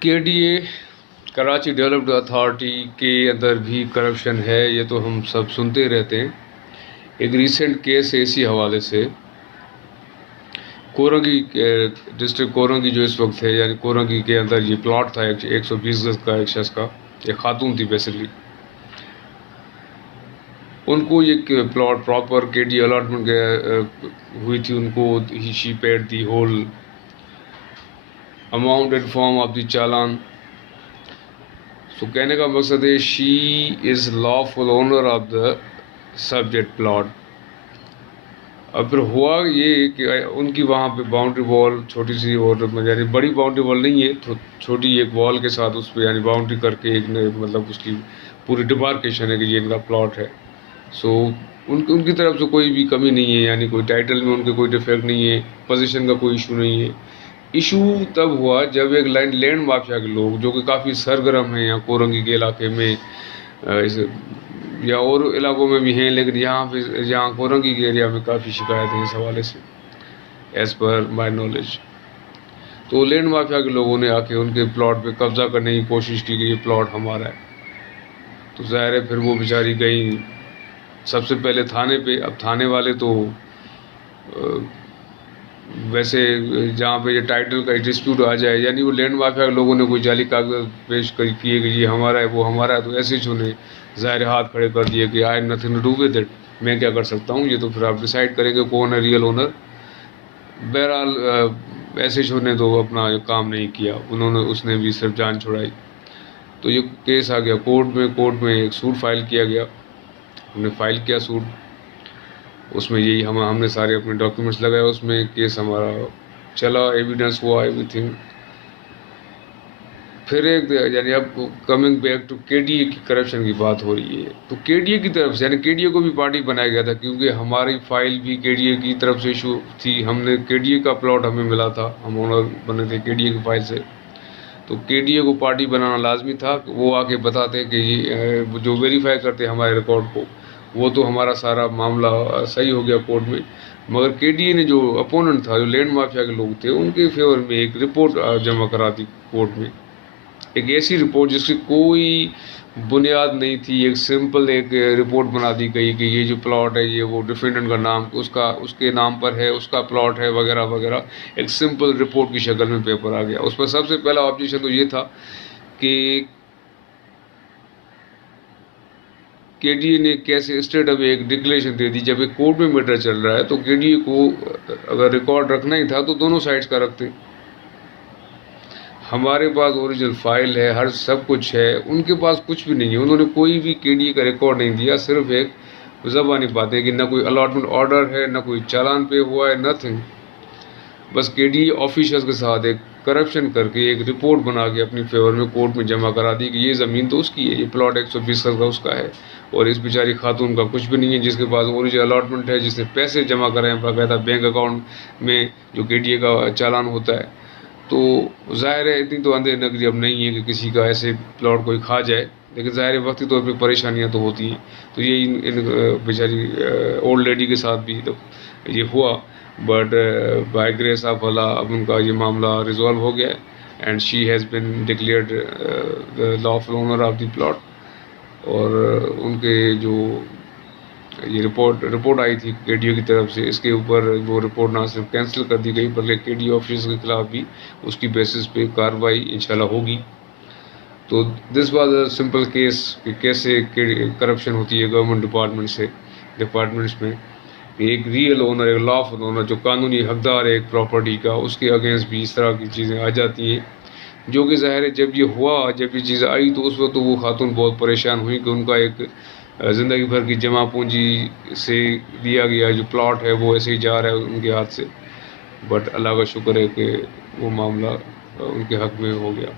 کے D A Karachi developed authority کے اندر بھی کرپشن ہے، یہ تو ہم سب سنتے رہتے ہیں۔ ایک ریسنٹ کیس ہے اسی حوالے سے، کورنگی ڈسٹرکٹ کورنگی جو اس وقت ہے، یعنی کورنگی کے اندر یہ پلاٹ تھا 120 گز کا، ایک شخص کا، ایک خاتون تھی بیسکلی، ان کو یہ پلاٹ پراپر کے ڈی الاٹمنٹ ہوئی تھی، ان کو she paid the whole amount in form of the challan. تو کہنے کا مقصد ہے she is lawful owner of the subject plot. اب پھر ہوا یہ کہ ان کی وہاں پہ باؤنڈری وال چھوٹی سی، اور یعنی بڑی باؤنڈری وال نہیں ہے، تو چھوٹی ایک وال کے ساتھ اس پہ یعنی باؤنڈری کر کے ایک مطلب اس کی پوری ڈیمارکیشن ہے کہ یہ ان کا پلاٹ ہے۔ سو ان کی طرف سے کوئی بھی کمی نہیں ہے، یعنی کوئی ٹائٹل میں ان کے کوئی ڈیفیکٹ نہیں ہے، پوزیشن کا کوئی ایشو نہیں ہے۔ ایشو تب ہوا جب ایک لینڈ مافیا کے لوگ جو کہ کافی سرگرم ہیں یہاں کورنگی کے علاقے میں، یا اور علاقوں میں بھی ہیں، لیکن یہاں کورنگی کے ایریا میں کافی شکایت ہیں اس حوالے سے ایز پر مائی نالج۔ تو لینڈ مافیا کے لوگوں نے آ کے ان کے پلاٹ پہ قبضہ کرنے کی کوشش کی کہ یہ پلاٹ ہمارا ہے۔ تو ظاہر ہے پھر وہ بیچاری گئی سب سے پہلے تھانے پہ۔ اب تھانے والے تو ویسے جہاں پہ یہ ٹائٹل کا ڈسپیوٹ آ جائے، یعنی وہ لینڈ مافیا کے لوگوں نے کوئی جعلی کاغذ پیش کیے کہ یہ ہمارا ہے وہ ہمارا ہے، تو ایسے ہی انہوں نے ظاہر ہاتھ کھڑے کر دیے کہ I nothing to do with it, میں کیا کر سکتا ہوں، یہ تو پھر آپ ڈیسائیڈ کریں گے کون ہے ریئل اونر۔ بہرحال ایسے نے تو اپنا کام نہیں کیا، اس نے بھی صرف جان چھڑائی۔ تو یہ کیس آ گیا کورٹ میں ایک سوٹ فائل کیا گیا، ہم نے فائل کیا سوٹ، اس میں یہی ہم نے سارے اپنے ڈاکیومنٹس لگائے، اس میں کیس ہمارا چلا، ایویڈنس ہوا، ایوری تھنگ۔ پھر ایک یعنی اب کمنگ بیک ٹو کے ڈی اے کی کرپشن کی بات ہو رہی ہے، تو کے ڈی اے کی طرف سے یعنی کے ڈی اے کو بھی پارٹی بنایا گیا تھا، کیونکہ ہماری فائل بھی کے ڈی اے کی طرف سے ایشو تھی، ہم نے کے ڈی اے کا پلاٹ ہمیں ملا تھا، ہم اونر بنے تھے کے ڈی اے کی فائل سے، تو کے ڈی اے کو پارٹی بنانا لازمی تھا۔ وہ آ کے بتاتے کہ یہ جو ویریفائی کرتے ہمارے ریکارڈ کو، وہ تو ہمارا سارا معاملہ صحیح ہو گیا کورٹ میں، مگر کے ڈی اے نے جو اپوننٹ تھا، جو لینڈ مافیا کے لوگ تھے، ان کے فیور میں ایک رپورٹ جمع کرا دی کورٹ میں، ایک ایسی رپورٹ جس کی کوئی بنیاد نہیں تھی، ایک سمپل ایک رپورٹ بنا دی گئی کہ یہ جو پلاٹ ہے یہ وہ ڈیفینڈنٹ کا نام اس کے نام پر ہے، اس کا پلاٹ ہے وغیرہ وغیرہ، ایک سمپل رپورٹ کی شکل میں پیپر آ گیا۔ اس پر سب سے پہلا آبجیکشن تو یہ تھا کہ کے ڈی اے نے کیسے اسٹیٹ اب ایک ڈکلیریشن دے دی، جب ایک کورٹ میں میٹر چل رہا ہے تو کے ڈی اے کو اگر ریکارڈ رکھنا ہی تھا تو دونوں سائڈز کا رکھتے۔ ہمارے پاس اوریجنل فائل ہے، ہر سب کچھ ہے، ان کے پاس کچھ بھی نہیں ہے، انہوں نے کوئی بھی کے ڈی اے کا ریکارڈ نہیں دیا، صرف ایک زبانی باتیں کہ نہ کوئی الاٹمنٹ آرڈر ہے، نہ کوئی چالان پہ ہوا ہے، نتھنگ۔ بس کے ڈی اے آفیشرز کے ساتھ ایک کرپشن کر کے ایک رپورٹ بنا کے اپنی فیور میں کورٹ میں جمع کرا دی کہ یہ زمین تو اس کی ہے، یہ پلاٹ 120 گز کا اس کا ہے، اور اس بیچاری خاتون کا کچھ بھی نہیں ہے، جس کے پاس اوریجنل الاٹمنٹ ہے، جس نے پیسے جمع کرے ہیں باقاعدہ بینک اکاؤنٹ میں جو کے ڈی اے کا چالان ہوتا ہے۔ تو ظاہر ہے اتنی تو اندھے نگری اب نہیں ہے کہ کسی کا ایسے پلاٹ کوئی کھا جائے، لیکن ظاہر ہے وقتی طور پہ پریشانیاں تو ہوتی ہیں۔ تو یہ ان بیچاری اولڈ لیڈی کے ساتھ بھی یہ ہوا، بٹ بائی گریس آف اللہ اب ان کا یہ معاملہ ریزالو ہو گیا ہے، and she has been declared lawful owner of the plot. اور ان کے جو یہ رپورٹ آئی تھی کے ڈی اے کی طرف سے، اس کے اوپر وہ رپورٹ نہ صرف کینسل کر دی گئی بلکہ کے ڈی اے آفیسرز کے خلاف بھی اس کی بیسس پہ کارروائی انشاءاللہ ہوگی۔ تو this was a simple case کہ کیسے کرپشن ہوتی ہے گورنمنٹ ڈپارٹمنٹس میں، ایک ریئل اونر، ایک لافل اونر جو قانونی حقدار ہے ایک پراپرٹی کا، اس کے اگینسٹ بھی اس طرح کی چیزیں آ جاتی ہیں، جو کہ ظاہر ہے جب یہ چیز آئی تو اس وقت تو وہ خاتون بہت پریشان ہوئی کہ ان کا ایک زندگی بھر کی جمع پونجی سے دیا گیا جو پلاٹ ہے وہ ایسے ہی جا رہا ہے ان کے ہاتھ سے، بٹ اللہ کا شکر ہے کہ وہ معاملہ ان کے حق میں ہو گیا۔